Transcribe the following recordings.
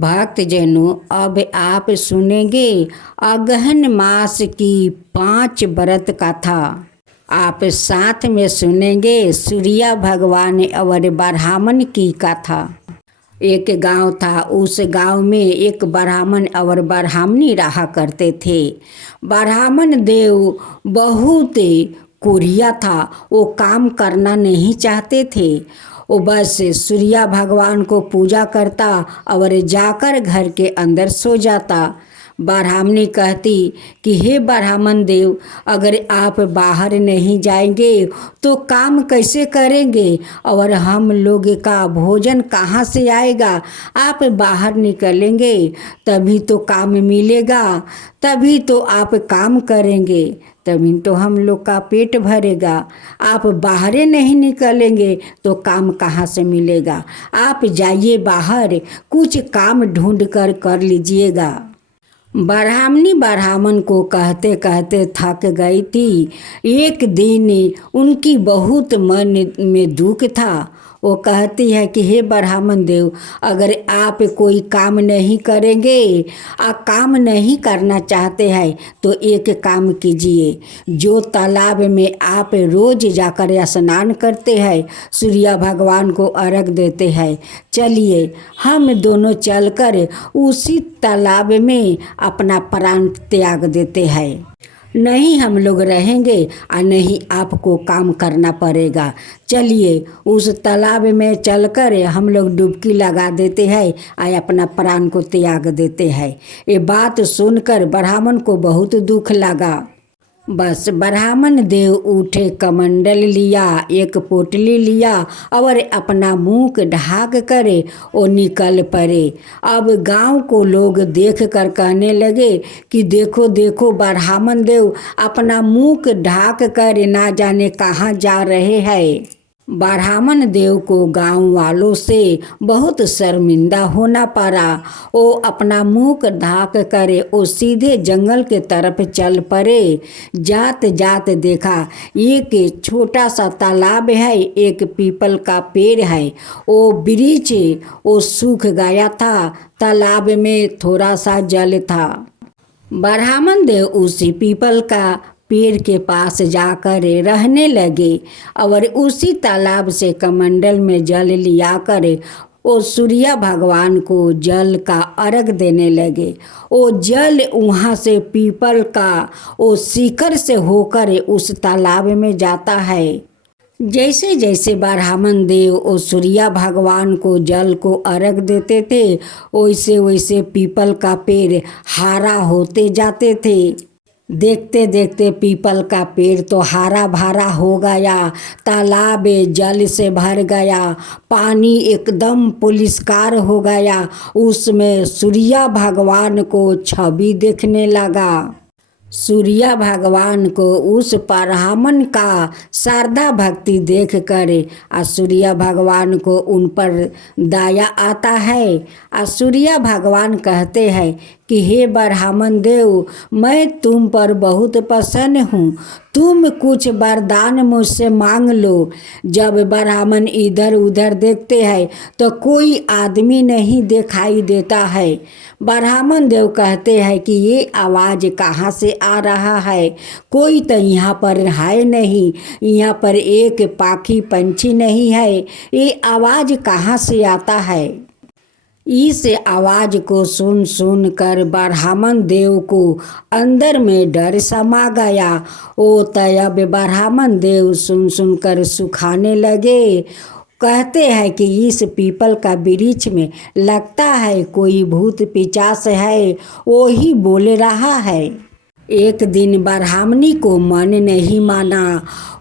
भक्तजनों, अब आप सुनेंगे अगहन मास की 5 व्रत कथा। आप साथ में सुनेंगे सूर्य भगवान और ब्राह्मण की कथा। एक गांव था। उस गांव में एक ब्राह्मण और ब्राह्मणी रहा करते थे। ब्राह्मण देव बहुत कोढ़िया था। वो काम करना नहीं चाहते थे। वो बस सूर्य भगवान को पूजा करता और जाकर घर के अंदर सो जाता। ब्राह्मणी कहती कि हे ब्राह्मण देव, अगर आप बाहर नहीं जाएंगे तो काम कैसे करेंगे और हम लोग का भोजन कहाँ से आएगा। आप बाहर निकलेंगे तभी तो काम मिलेगा, तभी तो आप काम करेंगे, तभी तो हम लोग का पेट भरेगा। आप बाहर नहीं निकलेंगे तो काम कहाँ से मिलेगा। आप जाइए बाहर, कुछ काम ढूंढ कर लीजिएगा। ब्राह्मणी ब्राह्मण को कहते कहते थक गई थी। एक दिन उनकी बहुत मन में दुख था। वो कहती है कि हे ब्राह्मण देव, अगर आप कोई काम नहीं करेंगे, काम नहीं करना चाहते हैं तो एक काम कीजिए। जो तालाब में आप रोज जाकर स्नान करते हैं, सूर्य भगवान को अर्घ देते हैं, चलिए हम दोनों चलकर उसी तालाब में अपना प्राण त्याग देते हैं। नहीं हम लोग रहेंगे और नहीं आपको काम करना पड़ेगा। चलिए उस तालाब में चलकर हम लोग डुबकी लगा देते हैं और अपना प्राण को त्याग देते हैं। ये बात सुनकर ब्राह्मण को बहुत दुख लगा। बस ब्राह्मण देव उठे, कमंडल लिया, एक पोटली लिया और अपना मुंह ढाक कर वो निकल पड़े। अब गांव को लोग देख कर कहने लगे कि देखो देखो, ब्राह्मण देव अपना मुंह ढाक कर ना जाने कहाँ जा रहे हैं। ब्राह्मण देव को गांव वालों से बहुत शर्मिंदा होना पड़ा। वो अपना मुंह ढाक कर वो सीधे जंगल के तरफ चल पड़े। जात जात देखा एक छोटा सा तालाब है, एक पीपल का पेड़ है। वो वृक्ष वो सूख गया था, तालाब में थोड़ा सा जल था। ब्राह्मण देव उसी पीपल का पेड़ के पास जाकर रहने लगे और उसी तालाब से कमंडल में जल लिया कर वो सूर्य भगवान को जल का अर्घ देने लगे। वो जल वहाँ से पीपल का वो शिखर से होकर उस तालाब में जाता है। जैसे जैसे ब्राह्मण देव वो सूर्य भगवान को जल को अर्घ देते थे, वैसे वैसे पीपल का पेड़ हरा होते जाते थे। देखते देखते पीपल का पेड़ तो हरा भरा हो गया, तालाब जल से भर गया, पानी एकदम पुलिसकार हो गया। उसमें सूर्य भगवान को छवि देखने लगा। सूर्य भगवान को उस ब्राह्मण का श्रद्धा भक्ति देख कर सूर्य भगवान को उन पर दया आता है। सूर्य भगवान कहते हैं कि हे ब्राह्मण देव, मैं तुम पर बहुत प्रसन्न हूँ, तुम कुछ वरदान मुझसे मांग लो। जब ब्राह्मण इधर उधर देखते हैं तो कोई आदमी नहीं दिखाई देता है। ब्राह्मण देव कहते हैं कि ये आवाज़ कहाँ से आ रहा है, कोई तो यहाँ पर है नहीं, यहाँ पर एक पाखी पंछी नहीं है, ये आवाज़ कहाँ से आता है। इस आवाज़ को सुन सुन कर ब्राह्मण देव को अंदर में डर समा गया। ओ तब ब्राह्मण देव सुन सुन कर सुखाने लगे। कहते हैं कि इस पीपल का वृक्ष में लगता है कोई भूत पिशाच है, वो ही बोल रहा है। एक दिन ब्राह्मणी को मन नहीं माना।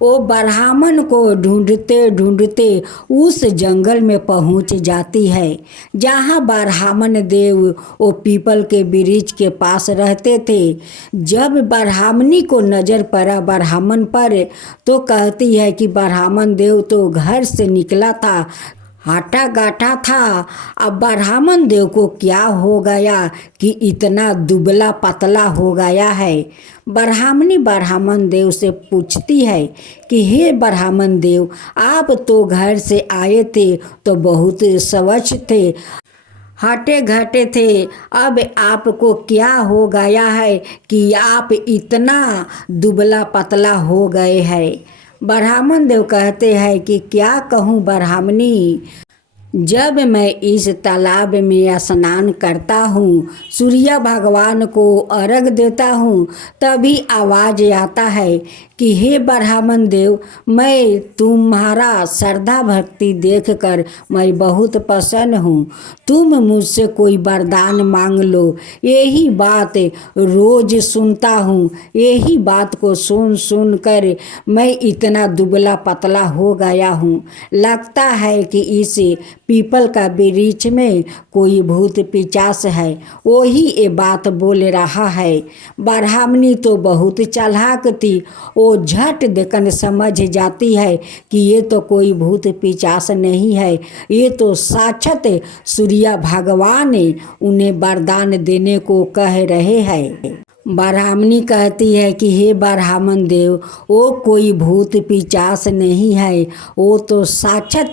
वो ब्राह्मण को ढूंढते ढूंढते उस जंगल में पहुंच जाती है जहां ब्राह्मण देव वो पीपल के वृक्ष के पास रहते थे। जब ब्राह्मणी को नज़र पड़ा ब्राह्मण पर तो कहती है कि ब्राह्मण देव तो घर से निकला था, हाटा गाठा था, अब ब्राह्मण देव को क्या हो गया कि इतना दुबला पतला हो गया है। ब्राह्मणी ब्राह्मण देव से पूछती है कि हे ब्राह्मण देव, आप तो घर से आए थे तो बहुत स्वच्छ थे, हटे घटे थे, अब आपको क्या हो गया है कि आप इतना दुबला पतला हो गए हैं। ब्राह्मण देव कहते हैं कि क्या कहूँ ब्राह्मणी, जब मैं इस तालाब में स्नान करता हूँ, सूर्य भगवान को अर्घ देता हूँ, तभी आवाज़ आता है कि हे ब्राह्मण देव, मैं तुम्हारा श्रद्धा भक्ति देखकर मैं बहुत प्रसन्न हूँ। तुम मुझसे कोई वरदान मांग लो। यही बात रोज सुनता हूँ, यही बात को सुन सुन कर मैं इतना दुबला पतला हो गया हूँ। लगता है कि इस पीपल का वृक्ष में कोई भूत पिचास है, वही ये बात बोल रहा है। ब्राह्मणी तो बहुत चालाक थी, वो झट देखकर समझ जाती है कि ये तो कोई भूत पिचास नहीं है, ये तो साक्षात सूर्य भगवान उन्हें वरदान देने को कह रहे हैं। ब्राह्मणी कहती है कि हे ब्राह्मण देव, वो कोई भूत पिचास नहीं है, वो तो साक्षात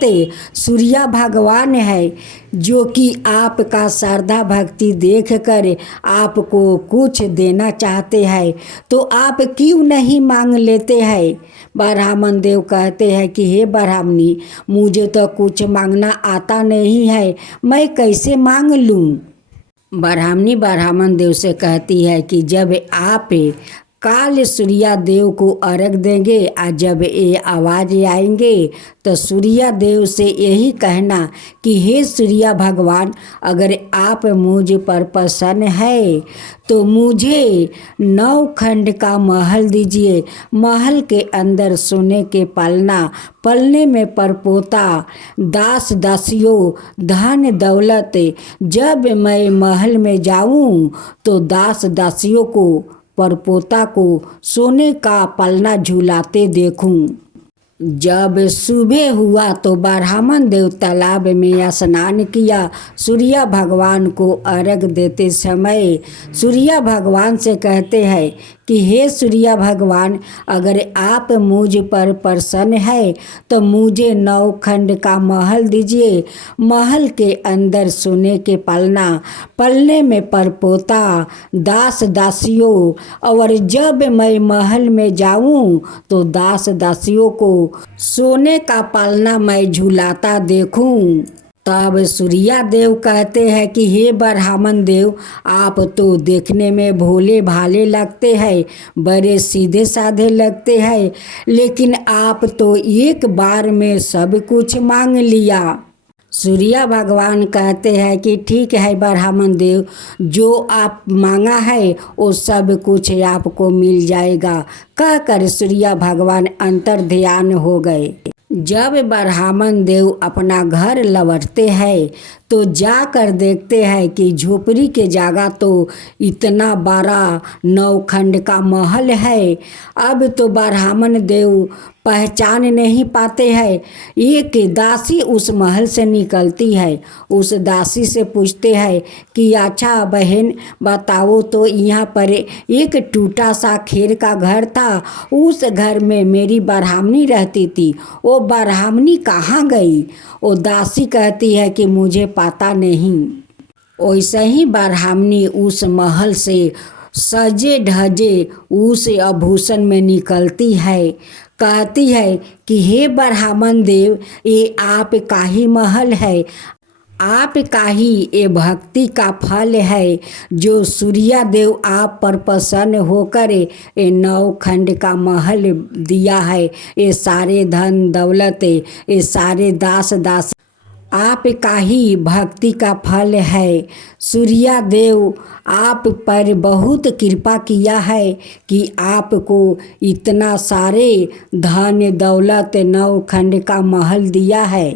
सूर्य भगवान है, जो कि आपका श्रद्धा भक्ति देखकर आपको कुछ देना चाहते हैं, तो आप क्यों नहीं मांग लेते हैं। ब्राह्मण देव कहते हैं कि हे ब्राह्मणी, मुझे तो कुछ मांगना आता नहीं है, मैं कैसे मांग लूँ। ब्राह्मणी ब्राह्मण देव से कहती है कि जब आप काल सूर्य देव को अर्घ देंगे और जब ये आवाज़ आएंगे तो सूर्य देव से यही कहना कि हे सूर्य भगवान, अगर आप मुझ पर प्रसन्न है तो मुझे 9 खंड का महल दीजिए। महल के अंदर सोने के पलना, पलने में परपोता, दास दासियों, धन दौलत। जब मैं महल में जाऊं तो दास दासियों को, परपोता को सोने का पलना झूलाते देखूं। जब सुबह हुआ तो ब्राह्मण देव तालाब में स्नान किया। सूर्य भगवान को अर्घ देते समय सूर्य भगवान से कहते हैं कि हे सूर्य भगवान, अगर आप मुझ पर प्रसन्न है तो मुझे 9 खंड का महल दीजिए। महल के अंदर सोने के पलना, पलने में परपोता, दास दासियों, और जब मैं महल में जाऊं तो दास दासियों को सोने का पलना मैं झूलाता देखूं। तब सूर्य देव कहते हैं कि हे ब्राह्मण देव, आप तो देखने में भोले भाले लगते हैं, बड़े सीधे साधे लगते हैं, लेकिन आप तो एक बार में सब कुछ मांग लिया। सूर्य भगवान कहते हैं कि ठीक है ब्राह्मण देव, जो आप मांगा है वो सब कुछ आपको मिल जाएगा। कहकर सूर्य भगवान अंतर ध्यान हो गए। जब ब्राह्मण देव अपना घर लौटते हैं तो जाकर देखते हैं कि झोपड़ी के जगह तो इतना बड़ा 9 खंड का महल है। अब तो ब्राह्मण देव पहचान नहीं पाते हैं। एक दासी उस महल से निकलती है, उस दासी से पूछते हैं कि अच्छा बहन बताओ तो यहाँ पर एक टूटा सा खेर का घर था, उस घर में मेरी ब्राह्मणी रहती थी, वो ब्राह्मणी कहाँ गई। वो दासी कहती है कि मुझे पता नहीं। वैसे ही ब्राह्मणी उस महल से सजे धजे उस आभूषण में निकलती है। कहती है कि हे ब्राह्मण देव, ये आपका ही महल है, आपका ही ये भक्ति का फल है, जो सूर्य देव आप पर प्रसन्न होकर ये 9 खंड का महल दिया है। ये सारे धन दौलत, ये सारे दास दास आपका ही भक्ति का फल है। सूर्य देव आप पर बहुत कृपा किया है कि आपको इतना सारे धन दौलत 9 खंड का महल दिया है।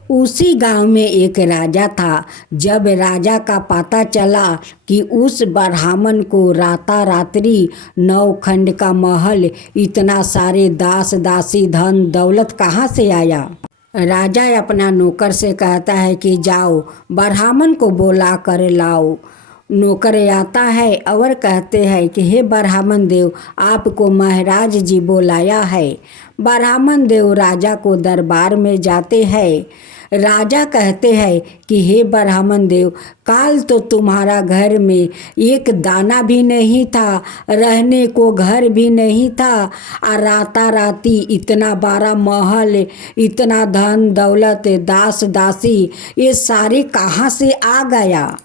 उसी गांव में एक राजा था। जब राजा का पता चला कि उस ब्राह्मण को रातारात्रि 9 खंड का महल, इतना सारे दास दासी धन दौलत कहाँ से आया, राजा अपना नौकर से कहता है कि जाओ ब्राह्मण को बुला कर लाओ। नौकर आता है और कहते हैं कि हे ब्राह्मण देव, आपको महाराज जी बुलाया है। ब्राह्मण देव राजा को दरबार में जाते हैं। राजा कहते हैं कि हे ब्राह्मण देव, काल तो तुम्हारा घर में एक दाना भी नहीं था, रहने को घर भी नहीं था, और राताराती इतना बड़ा महल, इतना धन दौलत, दास दासी, ये सारे कहाँ से आ गया?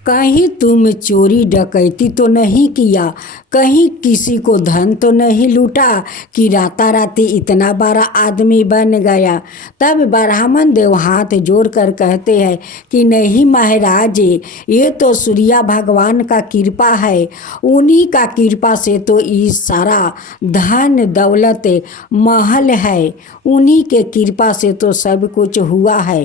कहीं तुम चोरी डकैती तो नहीं किया, कहीं किसी को धन तो नहीं लूटा कि राताराती इतना बड़ा आदमी बन गया? तब ब्राह्मण देव हाथ जोड़ कर कहते हैं कि नहीं महाराज, ये तो सूर्य भगवान का कृपा है, उन्हीं का कृपा से तो ये सारा धन दौलत महल है, उन्हीं के कृपा से तो सब कुछ हुआ है।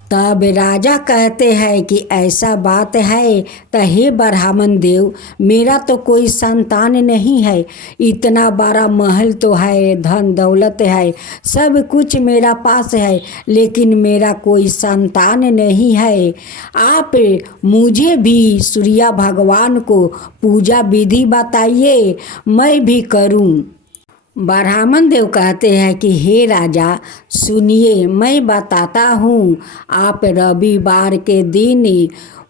तब राजा कहते हैं कि ऐसा बात है तो हे ब्राह्मण देव, मेरा तो कोई संतान नहीं है, इतना बड़ा महल तो है, धन दौलत है, सब कुछ मेरा पास है, लेकिन मेरा कोई संतान नहीं है। आप मुझे भी सूर्य भगवान को पूजा विधि बताइए, मैं भी करूं। ब्राह्मण देव कहते हैं कि हे राजा सुनिए, मैं बताता हूँ। आप रविवार के दिन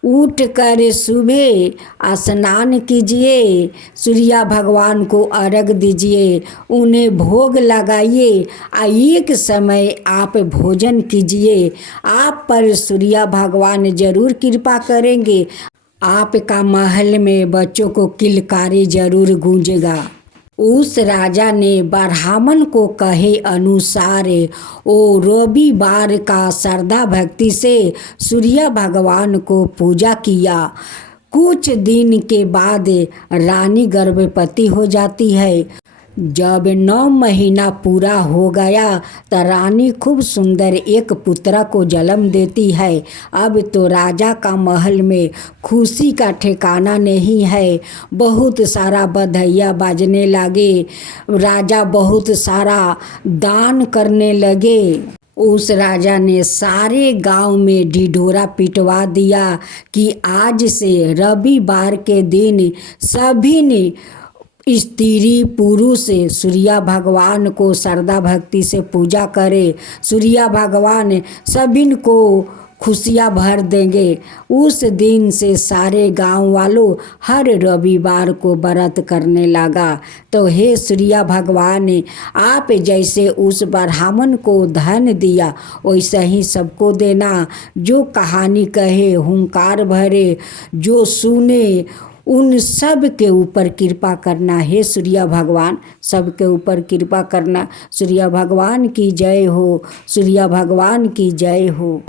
उठ कर सुबह स्नान कीजिए, सूर्य भगवान को अर्घ दीजिए, उन्हें भोग लगाइए, एक समय आप भोजन कीजिए। आप पर सूर्य भगवान जरूर कृपा करेंगे, आपका महल में बच्चों को किलकारी जरूर गूंजेगा। उस राजा ने ब्राह्मण को कहे अनुसार ओ रविवार का श्रद्धा भक्ति से सूर्य भगवान को पूजा किया। कुछ दिन के बाद रानी गर्भवती हो जाती है। जब 9 महीना पूरा हो गया तो रानी खूब सुंदर एक पुत्र को जन्म देती है। अब तो राजा का महल में खुशी का ठिकाना नहीं है, बहुत सारा बधाइयाँ बाजने लगे, राजा बहुत सारा दान करने लगे। उस राजा ने सारे गांव में ढिढोरा पिटवा दिया कि आज से रविवार के दिन सभी ने स्त्री पुरुष सूर्य भगवान को श्रद्धा भक्ति से पूजा करे, सूर्य भगवान सभी को खुशियाँ भर देंगे। उस दिन से सारे गांव वालों हर रविवार को व्रत करने लगा। तो हे सूर्य भगवान, आप जैसे उस ब्राह्मण को धन दिया वैसा ही सबको देना, जो कहानी कहे हुंकार भरे, जो सुने उन सब के ऊपर कृपा करना। हे सूर्य भगवान, सबके ऊपर कृपा करना। सूर्य भगवान की जय हो, सूर्य भगवान की जय हो।